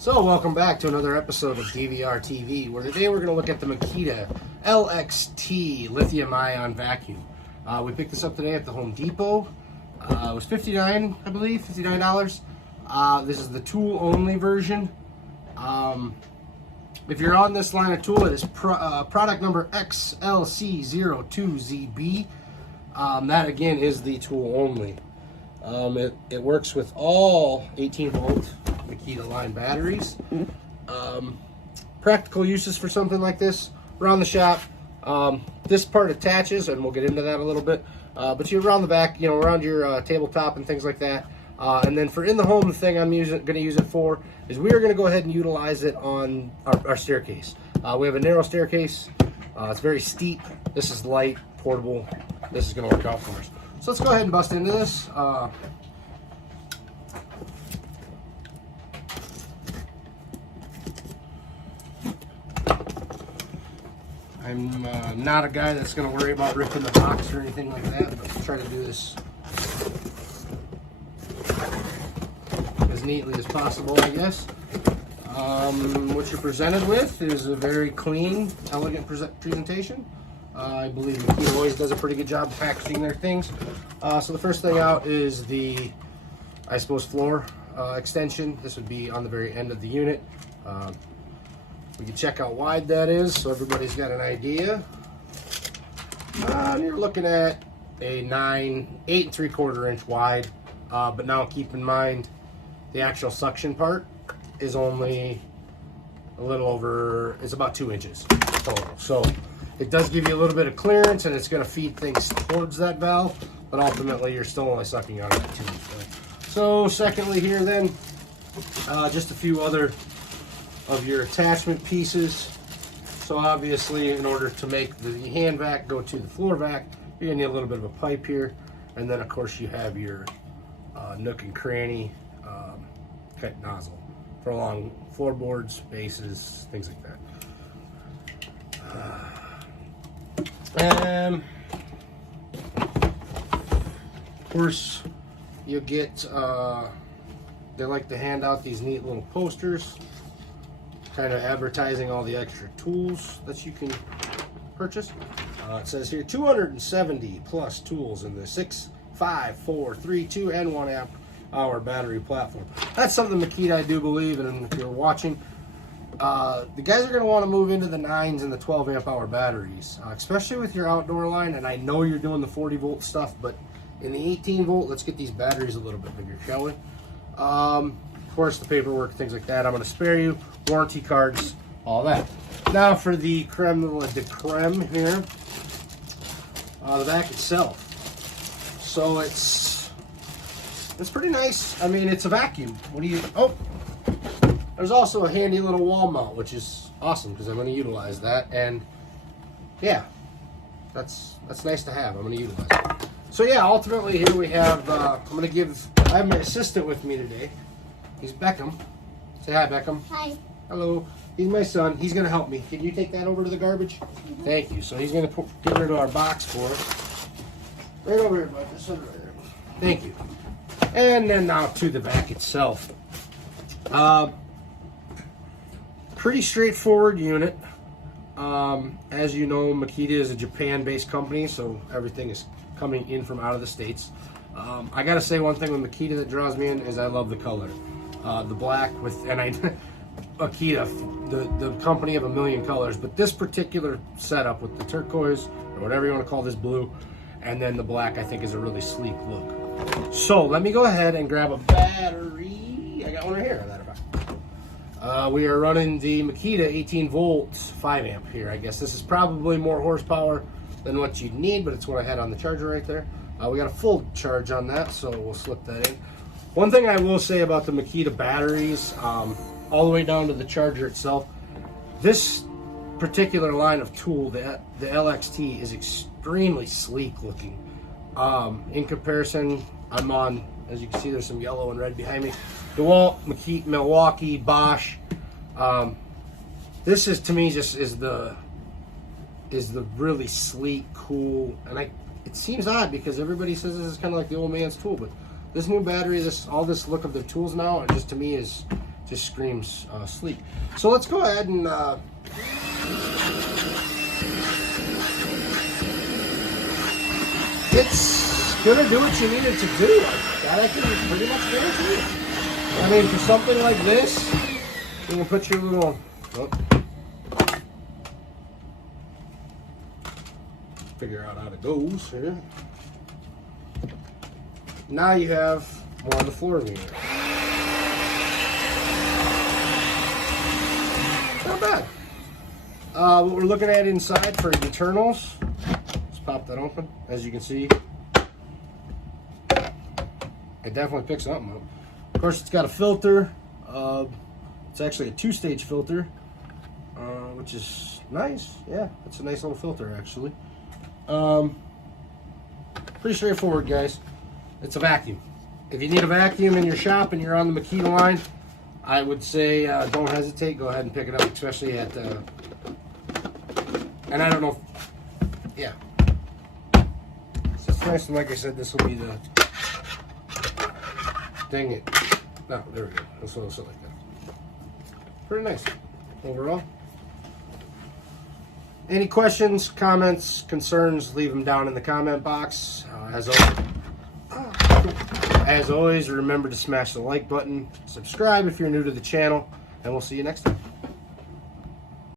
So welcome back to another episode of DVR TV, where today we're going to look at the Makita LXT lithium-ion vacuum. We picked this up today at the Home Depot. It was $59, I believe, $59. This is the tool-only version. If you're on this line of tool, it is product number XKC02ZB. That again is the tool-only. It works with all 18-volt Makita line batteries. Practical uses for something like this around the shop. This part attaches, and we'll get into that a little bit. But you're around the back, around your tabletop and things like that. And then for in the home, the thing I'm going to use it for is we are going to go ahead and utilize it on our staircase. We have a narrow staircase. It's very steep. This is light, portable. This is going to work out for us. So let's go ahead and bust into this. I'm not a guy that's going to worry about ripping the box or anything like that, but I'll try to do this as neatly as possible, I guess. What you're presented with is a very clean, elegant presentation. I believe Makita always does a pretty good job of packaging their things. So the first thing out is the, I suppose, floor extension. This would be on the very end of the unit. We can check how wide that is so everybody's got an idea. You're looking at a 8 3/4 inch wide, but now keep in mind the actual suction part is only a little over, it's about 2 inches total. So it does give you a little bit of clearance, and it's going to feed things towards that valve, but ultimately you're still only sucking out of that 2 inch. So secondly here then, just a few other of your attachment pieces. So obviously, in order to make the hand vac go to the floor vac, you're gonna need a little bit of a pipe here, and then of course you have your nook and cranny cut nozzle for along floorboards, bases, things like that. Of course, you get they like to hand out these neat little posters, kind of advertising all the extra tools that you can purchase. It says here 270 plus tools in the 6, 5, 4, 3, 2, and 1 amp hour battery platform. That's something Makita, I do believe, and if you're watching, the guys are going to want to move into the 9s and the 12 amp hour batteries, especially with your outdoor line. And I know you're doing the 40 volt stuff, but in the 18 volt, let's get these batteries a little bit bigger, shall we? Of course, the paperwork, things like that, I'm going to spare you. Warranty cards, all that. Now for the creme de creme here, the back itself. So it's pretty nice. I mean, it's a vacuum. What do you? Oh, there's also a handy little wall mount, which is awesome because I'm going to utilize that. And yeah, that's nice to have. I'm going to utilize it. So yeah, ultimately here we have. I have my assistant with me today. He's Beckham. Say hi, Beckham. Hi. Hello. He's my son. He's going to help me. Can you take that over to the garbage? Mm-hmm. Thank you. So he's going to get rid of our box for us. Right over here, bud. This one right there. Thank you. And then now to the back itself. Pretty straightforward unit. As you know, Makita is a Japan-based company, so everything is coming in from out of the States. I got to say one thing with Makita that draws me in is I love the color. The black with, and Makita, the company of a million colors, but this particular setup with the turquoise, or whatever you want to call this blue, and then the black, I think is a really sleek look. So let me go ahead and grab a battery. I got one right here. We are running the Makita 18 volt 5 amp here. I guess this is probably more horsepower than what you'd need, but it's what I had on the charger right there. We got a full charge on that, so we'll slip that in. One thing I will say about the Makita batteries, all the way down to the charger itself, this particular line of tool, the LXT, is extremely sleek looking. In comparison, I'm on, as you can see, there's some yellow and red behind me. DeWalt, Makita, Milwaukee, Bosch. This is, to me, just is the really sleek, cool, and it seems odd because everybody says this is kind of like the old man's tool, but this new battery, all this look of the tools now, it just to me is just screams sleek. So let's go ahead and it's gonna do what you need it to do. That I can pretty much guarantee. I mean, for something like this, you can put your little figure out how it goes here. Now you have more of the floor cleaner. Not bad. What we're looking at inside for the internals, let's pop that open. As you can see, it definitely picks something up. Of course, it's got a filter. It's actually a 2-stage filter, which is nice. Yeah, it's a nice little filter, actually. Pretty straightforward, guys. It's a vacuum. If you need a vacuum in your shop and you're on the Makita line, I would say don't hesitate. Go ahead and pick it up, especially at and I don't know. Yeah. It's just nice, and like I said, this will be the. Dang it. No, there we go. That's what it'll sit like that. Pretty nice overall. Any questions, comments, concerns, leave them down in the comment box. As always, remember to smash the like button, subscribe if you're new to the channel, and we'll see you next time.